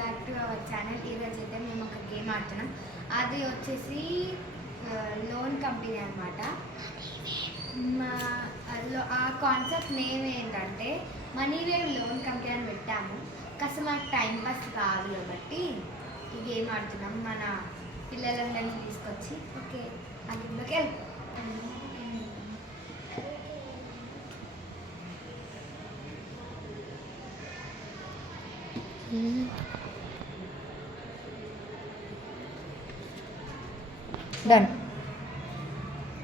Back to our channel. ఈరోజు అయితే మేము ఒక గేమ్ ఆడుతున్నాం. అది వచ్చేసి లోన్ కంపెనీ అనమాట. ఆ కాన్సెప్ట్ నేమ్ ఏంటంటే మనీవేవ్ లోన్ కంపెనీ అని పెట్టాము. కాస్త మాకు టైం పాస్ కాదు కాబట్టి ఈ గేమ్ ఆడుతున్నాం. మన పిల్లలందరినీ తీసుకొచ్చి ఓకే అందులోకి వెళ్తాం. డన్.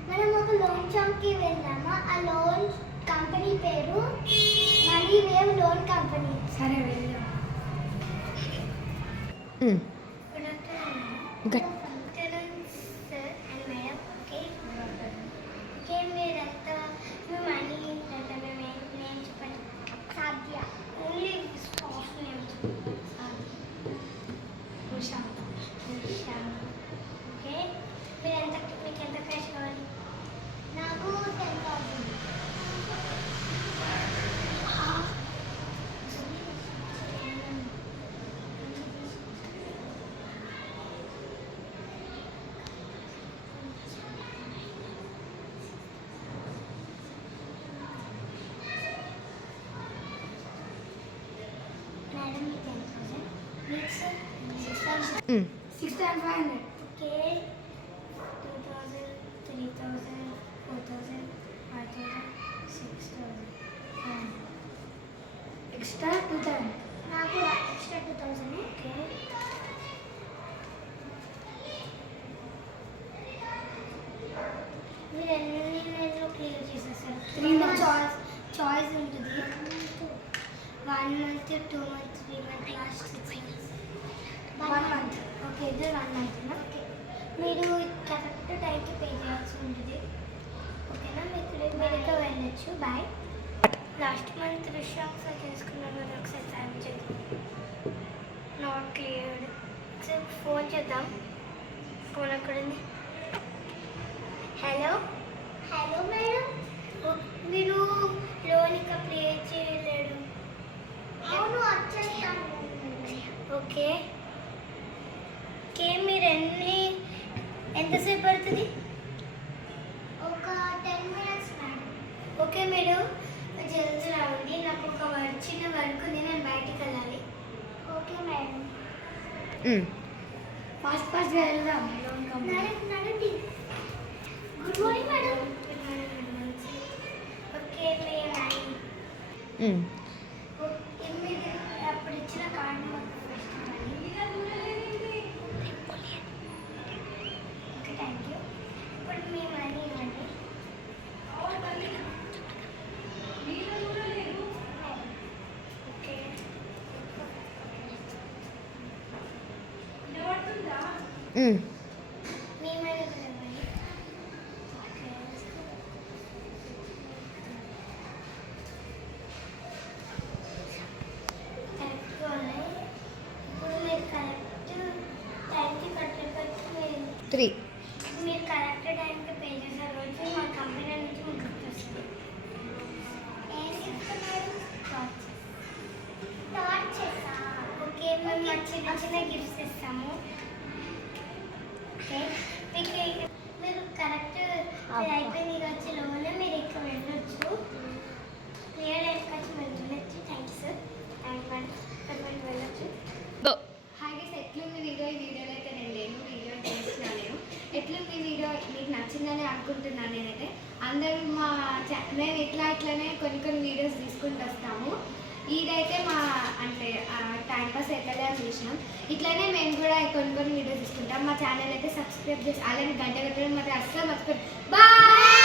మనం ఒక లోన్ షాప్కి వెళ్దామా? ఆ లోన్ కంపెనీ పేరు మనీవేవ్ లోన్ కంపెనీ. సరే వెళ్దాం. నాకు 10,000. Madam, 10,000. Next, 6,500. 6,500. Okay. 2,000, 3,000, 4,000, 5,000, 6,000. ఎక్స్ట్రా 2,000. నాకు ఎక్స్ట్రా 2,000. ఓకే. మీరు ఎన్ని నెలలు క్లియర్ చేసేసారు? 3 months. చాయిస్ ఉంటుంది. 1 month, 2 months, 3 months, last 6 months. 1 month. Okay, ఇది 1 month. ఓకే, మీరు కరెక్ట్ టైంకి పే చేయాల్సి ఉంటుంది. ఓకేనా? మీరు ఇక్కడ వెళ్ళచ్చు. బాయ్. లాస్ట్ మంత్ రిషాక్స్ చేసుకున్నాను. ఒకసారి టైం చేద్దాం. Not cleared. ఒకసారి ఫోన్ చేద్దాం. ఫోన్ ఎక్కడుంది? హలో హలో మేడం, మీరు లోన్ ఇంకా పే చేయలేడు. అవును, వచ్చేస్తాను. ఓకే ఓకే, మీరు ఎంతసేపు పడుతుంది? ఒక 10 minutes మేడం. ఓకే, మీరు జల్దీ రావండి. నాకు ఒక చిన్న వర్క్ ఉంది, నేను బయటికి వెళ్ళాలి. Okay madam. ఫాస్ట్ వెళ్దాం. Loan company. నడండి. Good morning madam. Good morning madam. Okay, మీరు అప్పుడు ఇచ్చిన కార్డు మాకు ఫస్ట్ ఇవ్వండి. Okay, thank you. ఇప్పుడు మీ మనీ ఇవ్వండి. ఓకే, మీ మనీ కూడా ఇవ్వండి. ఓకే, కరెక్ట్గా ఉన్నాయి. ఇప్పుడు మీరు కరెక్ట్ టైంకి కట్టేపట్టి 3. మీరు కరెక్ట్ టైంకి పే చేసే రోజు మా కంపెనీ నుంచి మీకు గిఫ్ట్ వస్తుంది. ఏం గిఫ్ట్ మేడం? టార్చెస్. ఓకే, మేము మా చిన్న చిన్న గిఫ్ట్స్ ఇస్తాము. ఓకే, మీకు మీరు కరెక్ట్ అయిపోయింది వచ్చి లోనే మీరు ఇక్కడ వెళ్ళొచ్చు. క్లియర్ అయిపోయి మీరు వెళ్ళొచ్చు. Thank you sir. Thank madam. వెళ్ళొచ్చు. హాయ్ గైస్, ఎట్లుంది వీడియో? ఈ వీడియోలో అయితే నేను లేను, వీడియో చేస్తున్నా నేను. ఎట్లుంది వీడియో? మీకు నచ్చిందని అనుకుంటున్నాను నేనైతే. అందరూ మేము ఇట్లానే కొన్ని వీడియోస్ తీసుకుంటూ వస్తాము. ఇదైతే మా అంటే టైంపాస్ ఎట్లనే అని చూసినాం. ఇట్లానే మేము కూడా కొన్ని వీడియోస్ తీసుకుంటాం. మా ఛానల్ అయితే సబ్స్క్రైబ్ చేసి అలానే గంట కట్టడం మాత్రం అస్సలు మర్చిపోయి. బాయ్.